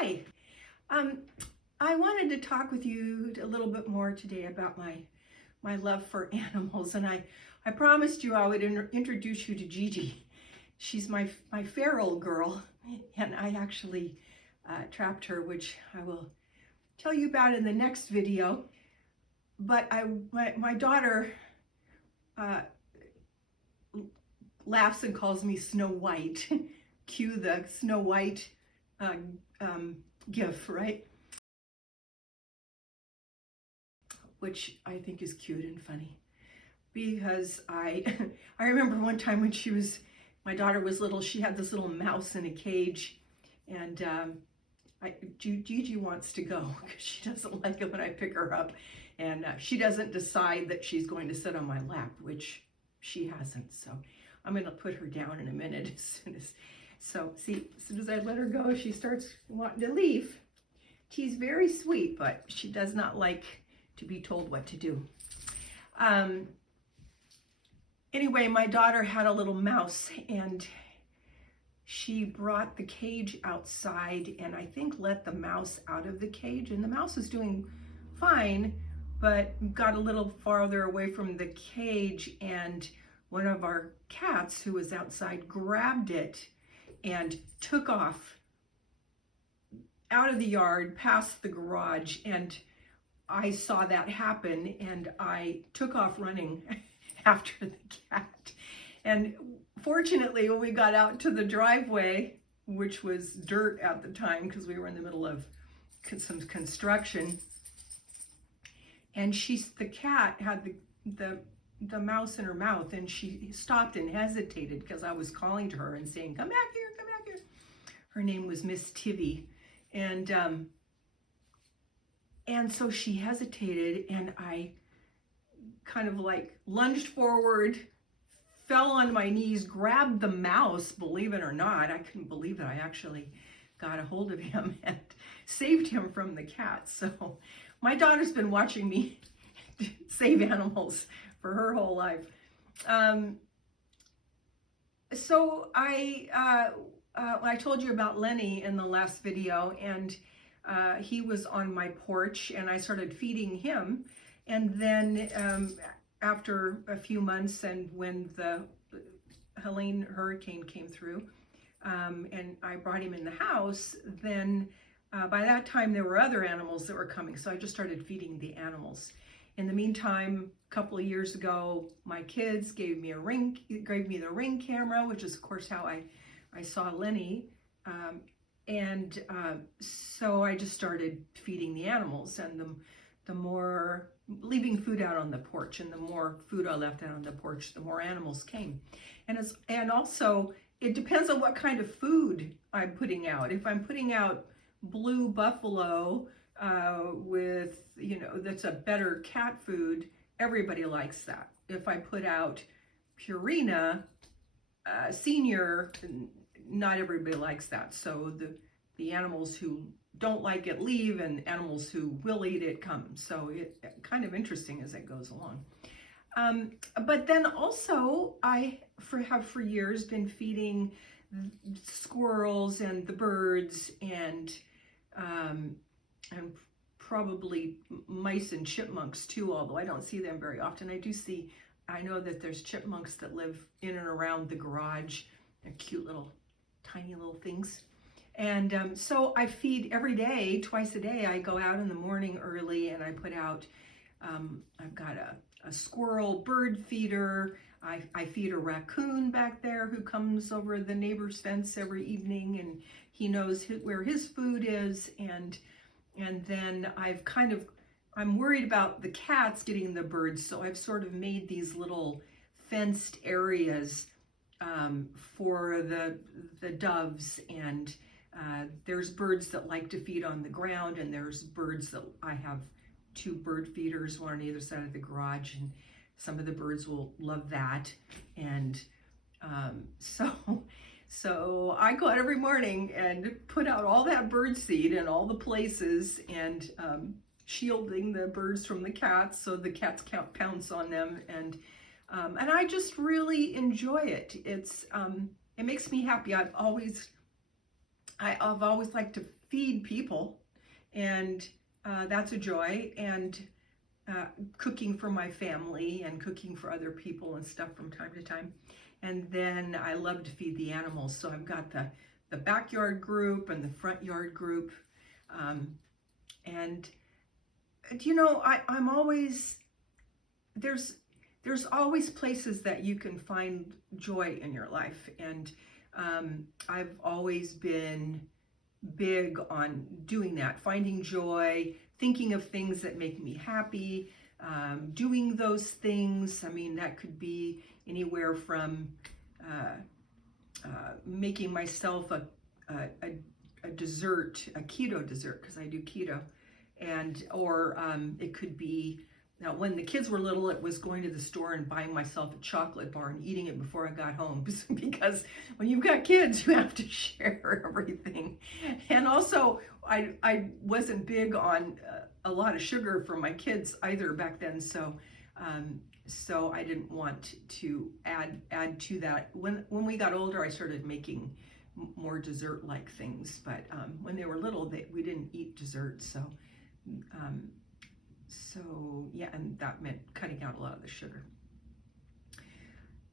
Hi. Um, I wanted to talk with you a little bit more today about my love for animals, and I promised you I would introduce you to Gigi. She's my feral girl, and I actually trapped her, which I will tell you about in the next video. But my daughter uh, laughs and calls me Snow White. Cue the Snow White uh, gif, right? Which I think is cute and funny, because I remember one time when my daughter was little, she had this little mouse in a cage, and Gigi wants to go because she doesn't like it when I pick her up, and she doesn't decide that she's going to sit on my lap, which she hasn't. So I'm going to put her down in a minute see, as soon as I let her go, she starts wanting to leave. She's very sweet, but she does not like to be told what to do. Anyway, my daughter had a little mouse, and she brought the cage outside and I think let the mouse out of the cage, and the mouse is doing fine, but got a little farther away from the cage, and one of our cats who was outside grabbed it and took off out of the yard past the garage, and I saw that happen, and I took off running after the cat. And fortunately, when we got out to the driveway, which was dirt at the time because we were in the middle of some construction, and the cat had the mouse in her mouth, and she stopped and hesitated because I was calling to her and saying, "Come back here, come back here." Her name was Miss Tivy, and so she hesitated, and I kind of like lunged forward, fell on my knees, grabbed the mouse. Believe it or not, I couldn't believe that I actually got a hold of him and saved him from the cat. So my daughter's been watching me save animals for her whole life. So I told you about Lenny in the last video, and he was on my porch, and I started feeding him. And then after a few months, and when the Helene hurricane came through, and I brought him in the house, then by that time there were other animals that were coming, so I just started feeding the animals. In the meantime, a couple of years ago, my kids gave me the Ring camera, which is of course how I saw Lenny. So I just started feeding the animals, and the more leaving food out on the porch, and the more food I left out on the porch, the more animals came. And also it depends on what kind of food I'm putting out. If I'm putting out blue buffalo with, that's a better cat food, everybody likes that. If I put out Purina Senior, not everybody likes that. So the animals who don't like it leave, and animals who will eat it come. So it's kind of interesting as it goes along. But then also I have for years been feeding squirrels and the birds, and probably mice and chipmunks too, although I don't see them very often. I know that there's chipmunks that live in and around the garage. They're cute little, tiny little things. And so I feed every day, twice a day. I go out in the morning early, and I put out, I've got a squirrel bird feeder. I feed a raccoon back there who comes over the neighbor's fence every evening, and he knows where his food is. And then I'm worried about the cats getting the birds, so I've sort of made these little fenced areas for the doves, and there's birds that like to feed on the ground, and there's birds that I have 2 bird feeders, one on either side of the garage, and some of the birds will love that. And so I go out every morning and put out all that bird seed in all the places, and shielding the birds from the cats so the cats can't pounce on them. And I just really enjoy it. It makes me happy. I've always liked to feed people, and that's a joy. And cooking for my family and cooking for other people and stuff from time to time. And then I love to feed the animals. So I've got the backyard group and the front yard group. And you know, I'm always, there's always places that you can find joy in your life. And I've always been big on doing that, finding joy, thinking of things that make me happy, doing those things. I mean, that could be anywhere from making myself a dessert, a keto dessert, because I do keto, and or it could be, now when the kids were little, it was going to the store and buying myself a chocolate bar and eating it before I got home, because when you've got kids, you have to share everything. And also, I wasn't big on a lot of sugar for my kids either back then, so so I didn't want to add to that. When we got older, I started making more dessert-like things, but when they were little, we didn't eat dessert, so yeah, and that meant cutting out a lot of the sugar.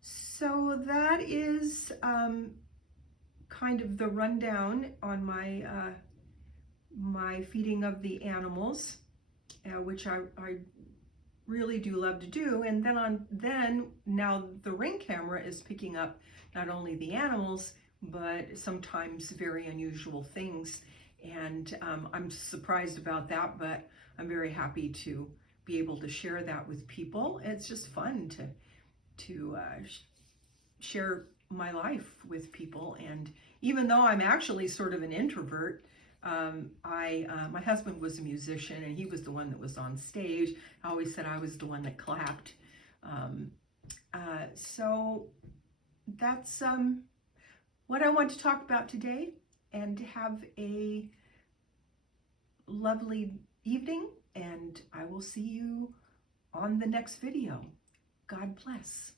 So that is kind of the rundown on my my feeding of the animals, which I really do love to do. And then now the Ring camera is picking up not only the animals, but sometimes very unusual things. And I'm surprised about that, but I'm very happy to be able to share that with people. It's just fun to share my life with people. And even though I'm actually sort of an introvert, my husband was a musician, and he was the one that was on stage. I always said I was the one that clapped. So that's what I want to talk about today, and have a lovely evening, and I will see you on the next video. God bless.